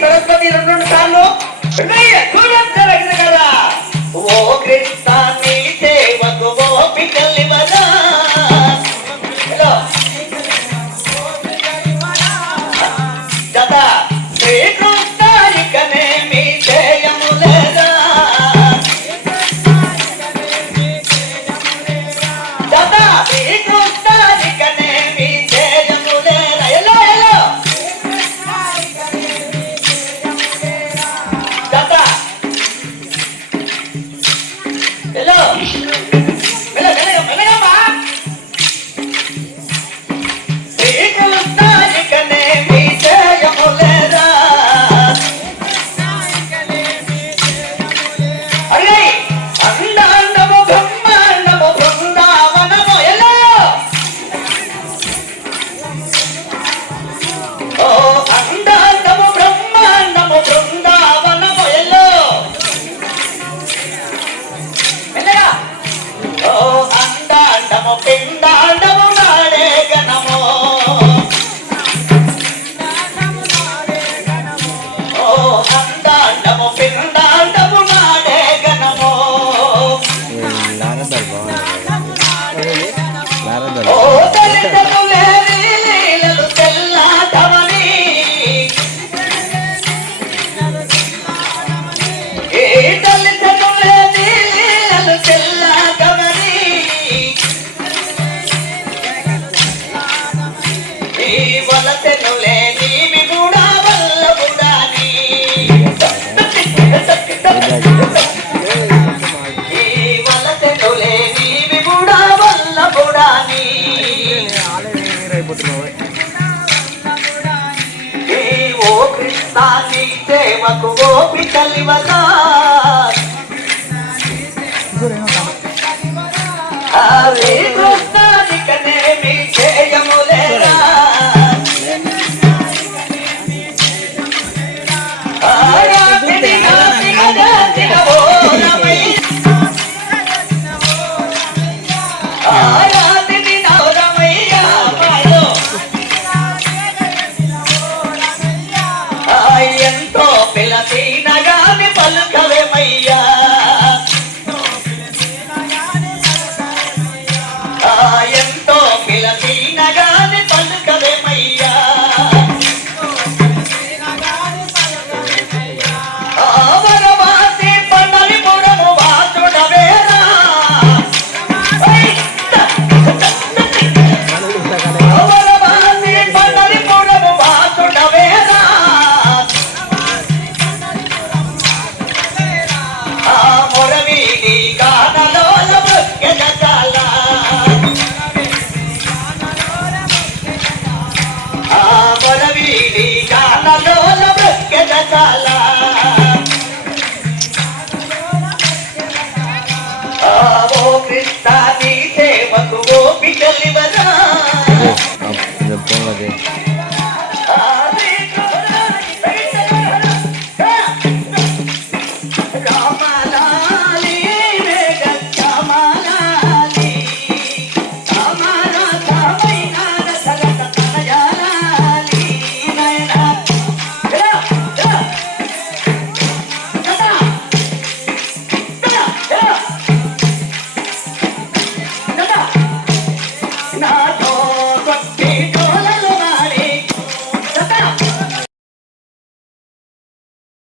సరస్వతి రెండు సార్లు జరిగింది కదా. ఓ కృష్ణ నీ సేవకు గోపికలివరా జత శ్రీకృష్ణానికనే మీ జయములేరా జత శ్రీకృష్ణానికనే మీ జయములేరా ఎలా ఎలా జత ఎలా పిండాండము నాడే గణమో ఓ అండాండము పిండాండము నాడే గణమో ఓ దళితము లేని లీలలు తెల్లాటమని ఏ దళితము లేని లీలలు తెల్లాటమని వలసెను లేని విగుడా వల్లభుడాని ఈ వలసెను లేని విగుడా వల్లభుడాని ఈ ఓ కృష్ణాని సేవకు గోపికలివరా హరే కృష్ణ